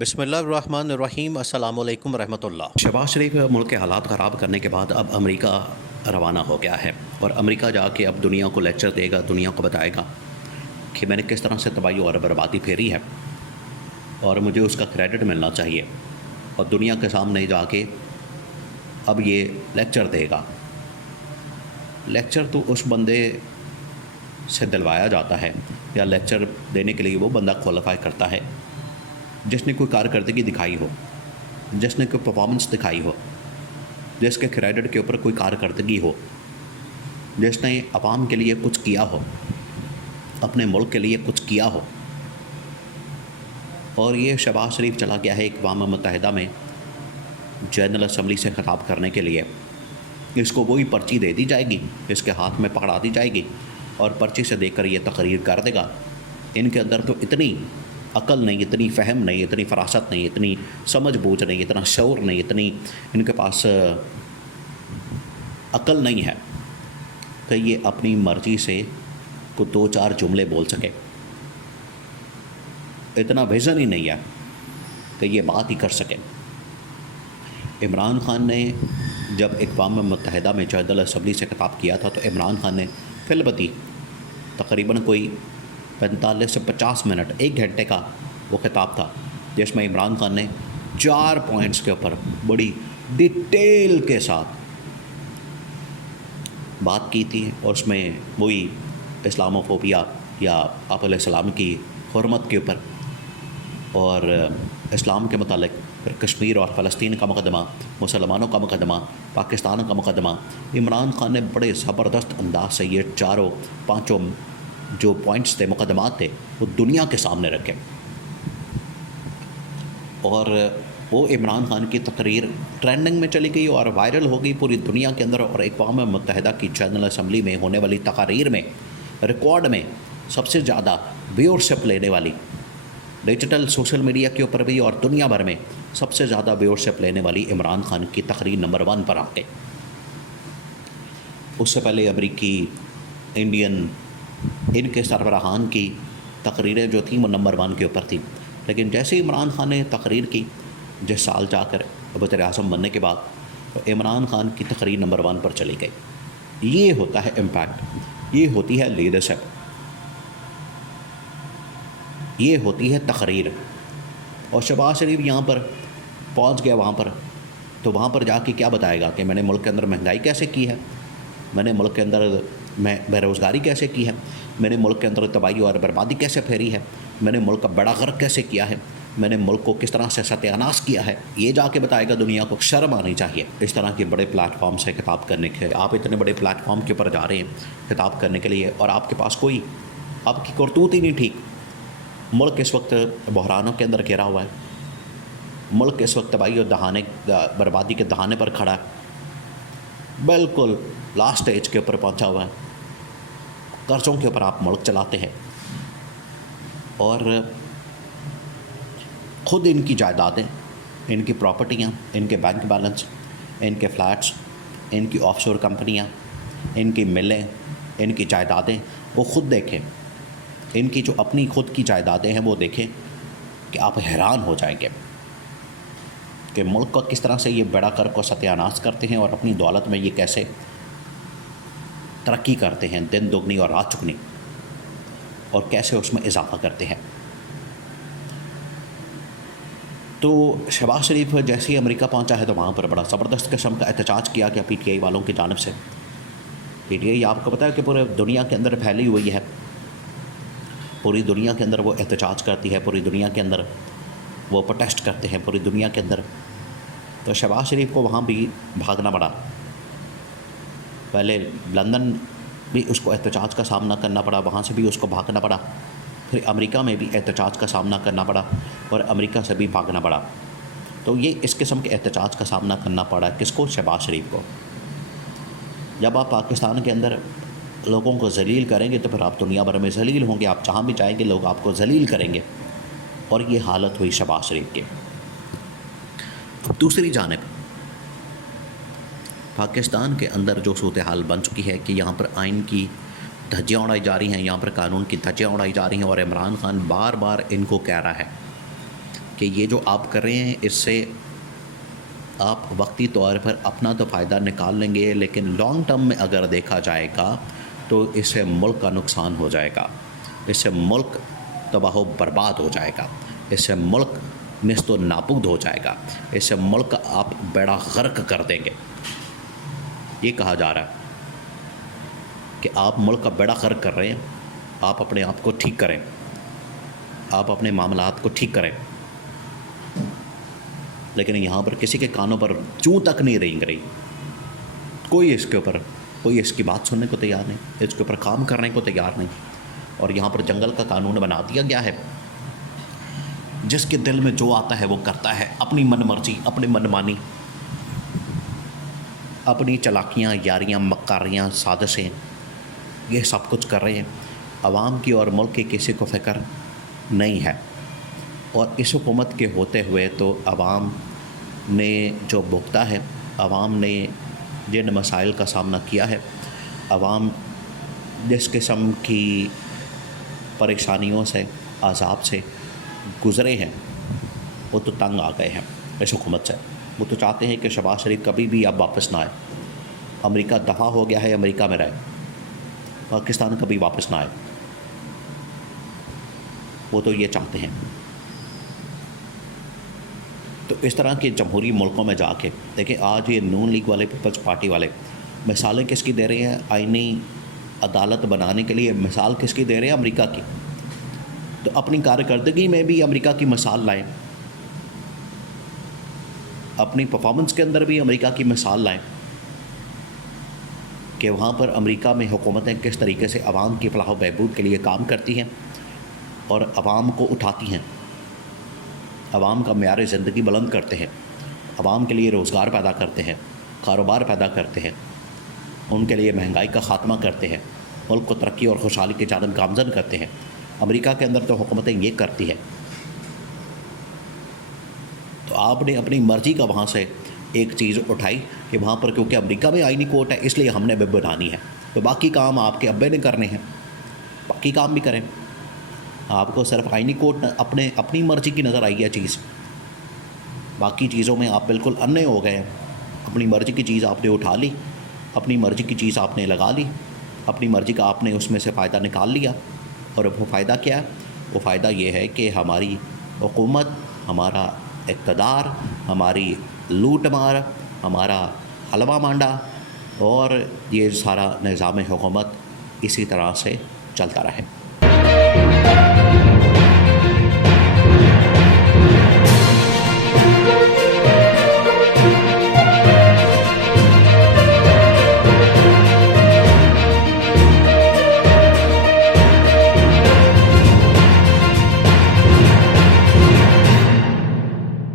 بسم اللہ الرحمن الرحیم۔ السلام علیکم ورحمۃ اللہ۔ شہباز شریف ملک کے حالات خراب کرنے کے بعد اب امریکہ روانہ ہو گیا ہے اور امریکہ جا کے اب دنیا کو لیکچر دے گا، دنیا کو بتائے گا کہ میں نے کس طرح سے تباہی اور بربادی پھیری ہے اور مجھے اس کا کریڈٹ ملنا چاہیے، اور دنیا کے سامنے جا کے اب یہ لیکچر دے گا۔ لیکچر تو اس بندے سے دلوایا جاتا ہے یا لیکچر دینے کے لیے وہ بندہ کوالیفائی کرتا ہے جس نے کوئی کارکردگی دکھائی ہو، جس نے کوئی پرفارمنس دکھائی ہو، جس کے کریڈٹ کے اوپر کوئی کارکردگی ہو، جس نے عوام کے لیے کچھ کیا ہو، اپنے ملک کے لیے کچھ کیا ہو۔ اور یہ شہباز شریف چلا گیا ہے اقوام متحدہ میں جنرل اسمبلی سے خطاب کرنے کے لیے۔ اس کو وہی پرچی دے دی جائے گی، اس کے ہاتھ میں پکڑا دی جائے گی اور پرچی سے دے کر یہ تقریر کر دے گا۔ ان کے اندر تو اتنی عقل نہیں، اتنی فہم نہیں، اتنی فراست نہیں، اتنی سمجھ بوجھ نہیں، اتنا شعور نہیں، اتنی ان کے پاس عقل نہیں ہے کہ یہ اپنی مرضی سے کوئی دو چار جملے بول سکے۔ اتنا ویژن ہی نہیں ہے کہ یہ بات ہی کر سکے۔ عمران خان نے جب اقوام متحدہ میں جنرل اسمبلی سے خطاب کیا تھا تو عمران خان نے فی البتی تقریباً کوئی 45 سے 50 منٹ، 1 گھنٹے کا وہ خطاب تھا، جس میں عمران خان نے 4 پوائنٹس کے اوپر بڑی ڈیٹیل کے ساتھ بات کی تھی، اور اس میں وہی اسلاموفوبیا یا آپ علیہ السلام کی حرمت کے اوپر اور اسلام کے متعلق، پھر کشمیر اور فلسطین کا مقدمہ، مسلمانوں کا مقدمہ، پاکستان کا مقدمہ۔ عمران خان نے بڑے زبردست انداز سے یہ 4-5 جو پوائنٹس تھے، مقدمات تھے، وہ دنیا کے سامنے رکھے، اور وہ عمران خان کی تقریر ٹرینڈنگ میں چلی گئی اور وائرل ہو گئی پوری دنیا کے اندر۔ اور اقوام متحدہ کی جنرل اسمبلی میں ہونے والی تقاریر میں ریکارڈ میں سب سے زیادہ ویورشپ لینے والی، ڈیجیٹل سوشل میڈیا کے اوپر بھی اور دنیا بھر میں سب سے زیادہ ویورشپ لینے والی عمران خان کی تقریر نمبر 1 پر آ گئی۔ اس سے پہلے امریکی، انڈین، ان کے سربراہان کی تقریریں جو تھیں وہ نمبر 1 کے اوپر تھیں، لیکن جیسے ہی عمران خان نے تقریر کی، جس سال جا کر وزیر اعظم بننے کے بعد، تو عمران خان کی تقریر نمبر 1 پر چلی گئی۔ یہ ہوتا ہے امپیکٹ، یہ ہوتی ہے لیڈرشپ، یہ ہوتی ہے تقریر۔ اور شہباز شریف یہاں پر پہنچ گیا وہاں پر، تو وہاں پر جا کے کیا بتائے گا کہ میں نے ملک کے اندر مہنگائی کیسے کی ہے، میں نے ملک کے اندر بے روزگاری کیسے کی ہے، میں نے ملک کے اندر تباہی اور بربادی کیسے پھیری ہے، میں نے ملک کا بڑا غرق کیسے کیا ہے، میں نے ملک کو کس طرح سے ستیہ ناش کیا ہے، یہ جا کے بتائے گا دنیا کو۔ شرم آنی چاہیے اس طرح کے بڑے پلیٹ فارم سے خطاب کرنے کے۔ آپ اتنے بڑے پلیٹ فارم کے اوپر جا رہے ہیں خطاب کرنے کے لیے، اور آپ کے پاس کوئی، آپ کی کرتوت ہی نہیں ٹھیک۔ ملک اس وقت بحرانوں کے اندر گھرا ہوا ہے، ملک اس وقت تباہی اور بربادی کے دہانے پر کھڑا ہے، بالکل لاسٹ سٹیج کے اوپر پہنچا ہوا ہے، قرضوں کے اوپر آپ ملک چلاتے ہیں، اور خود ان کی جائیدادیں، ان کی پراپرٹیاں، ان کے بینک بیلنس، ان کے فلیٹس، ان کی آف شور کمپنیاں، ان کی ملیں، ان کی جائیدادیں، وہ خود دیکھیں، ان کی جو اپنی خود کی جائیدادیں ہیں وہ دیکھیں کہ آپ حیران ہو جائیں گے کہ ملک کو کس طرح سے یہ بڑا کر کو ستیہ ناش کرتے ہیں، اور اپنی دولت میں یہ کیسے ترقی کرتے ہیں، دن دگنی اور رات چگنی، اور کیسے اس میں اضافہ کرتے ہیں۔ تو شہباز شریف جیسے ہی امریکہ پہنچا ہے تو وہاں پر بڑا زبردست قسم کا احتجاج کیا گیا PTI والوں کی جانب سے۔ PTI آپ کو پتہ ہے کہ پورے دنیا کے اندر پھیلی ہوئی ہے، پوری دنیا کے اندر وہ احتجاج کرتی ہے، پوری دنیا کے اندر وہ پروٹیسٹ کرتے ہیں، پوری دنیا کے اندر۔ تو شہباز شریف کو وہاں بھی بھاگنا پڑا، پہلے لندن بھی اس کو احتجاج کا سامنا کرنا پڑا، وہاں سے بھی اس کو بھاگنا پڑا، پھر امریکہ میں بھی احتجاج کا سامنا کرنا پڑا اور امریکہ سے بھی بھاگنا پڑا۔ تو یہ اس قسم کے احتجاج کا سامنا کرنا پڑا کس کو؟ شہباز شریف کو۔ جب آپ پاکستان کے اندر لوگوں کو ذلیل کریں گے تو پھر آپ دنیا بھر میں ذلیل ہوں گے، آپ جہاں بھی جائیں گے لوگ آپ کو ذلیل کریں گے، اور یہ حالت ہوئی شہباز شریف کی۔ دوسری جانب پاکستان کے اندر جو صورتحال بن چکی ہے کہ یہاں پر آئین کی دھجیاں اڑائی جا رہی ہیں، یہاں پر قانون کی دھجیاں اڑائی جا رہی ہیں، اور عمران خان بار بار ان کو کہہ رہا ہے کہ یہ جو آپ کر رہے ہیں اس سے آپ وقتی طور پر اپنا تو فائدہ نکال لیں گے، لیکن لانگ ٹرم میں اگر دیکھا جائے گا تو اس سے ملک کا نقصان ہو جائے گا، اس سے ملک تباہ و برباد ہو جائے گا، اس سے ملک نیست و نابود ہو جائے گا، اس سے ملک کا آپ بیڑا غرق کر دیں گے۔ یہ کہا جا رہا ہے کہ آپ ملک کا بیڑا غرق کر رہے ہیں، آپ اپنے آپ کو ٹھیک کریں، آپ اپنے معاملات کو ٹھیک کریں، لیکن یہاں پر کسی کے کانوں پر چوں تک نہیں رینگ رہی، کوئی اس کے اوپر کوئی اس کی بات سننے کو تیار نہیں، اس کے اوپر کام کرنے کو تیار نہیں، اور یہاں پر جنگل کا قانون بنا دیا گیا ہے، جس کے دل میں جو آتا ہے وہ کرتا ہے، اپنی من مرضی، اپنی من مانی، اپنی چلاکیاں، یاریاں، مکاریاں، سازشیں، یہ سب کچھ کر رہے ہیں۔ عوام کی اور ملک کی کسی کو فکر نہیں ہے، اور اس حکومت کے ہوتے ہوئے تو عوام نے جو بھگتا ہے، عوام نے جن مسائل کا سامنا کیا ہے، عوام جس قسم کی پریشانیوں سے، عذاب سے گزرے ہیں، وہ تو تنگ آ گئے ہیں اس حکومت سے۔ وہ تو چاہتے ہیں کہ شہباز شریف کبھی بھی اب واپس نہ آئے، امریکہ دفاع ہو گیا ہے، امریکہ میں رہے، پاکستان کبھی واپس نہ آئے، وہ تو یہ چاہتے ہیں۔ تو اس طرح کے جمہوری ملکوں میں جا کے دیکھیں، آج یہ نون لیگ والے، پیپلز پارٹی والے مثالیں کس کی دے رہے ہیں؟ آئینی عدالت بنانے کے لیے مثال کس کی دے رہے ہیں؟ امریکہ کی۔ تو اپنی کارکردگی میں بھی امریکہ کی مثال لائیں، اپنی پرفارمنس کے اندر بھی امریکہ کی مثال لائیں کہ وہاں پر امریکہ میں حکومتیں کس طریقے سے عوام کی فلاح و بہبود کے لیے کام کرتی ہیں اور عوام کو اٹھاتی ہیں، عوام کا معیار زندگی بلند کرتے ہیں، عوام کے لیے روزگار پیدا کرتے ہیں، کاروبار پیدا کرتے ہیں، ان کے لیے مہنگائی کا خاتمہ کرتے ہیں، ملک کو ترقی اور خوشحالی کی جانب گامزن کرتے ہیں۔ امریکہ کے اندر تو حکومتیں یہ کرتی ہیں، تو آپ نے اپنی مرضی کا وہاں سے ایک چیز اٹھائی کہ وہاں پر کیونکہ امریکہ میں آئینی کورٹ ہے، اس لیے ہم نے بھی بنانی ہے، تو باقی کام آپ کے ابے نے کرنے ہیں، باقی کام بھی کریں۔ آپ کو صرف آئینی کورٹ اپنی مرضی کی نظر آئی ہے چیز، باقی چیزوں میں آپ بالکل انے ہو گئے ہیں۔ اپنی مرضی کی چیز آپ نے اٹھا لی، اپنی مرضی کی چیز آپ نے لگا لی، اپنی مرضی کا آپ نے اس میں سے فائدہ نکال لیا، اور وہ فائدہ کیا ہے؟ وہ فائدہ یہ ہے کہ ہماری حکومت، ہمارا اقتدار، ہماری لوٹ مار، ہمارا حلوہ مانڈا، اور یہ سارا نظام حکومت اسی طرح سے چلتا رہے۔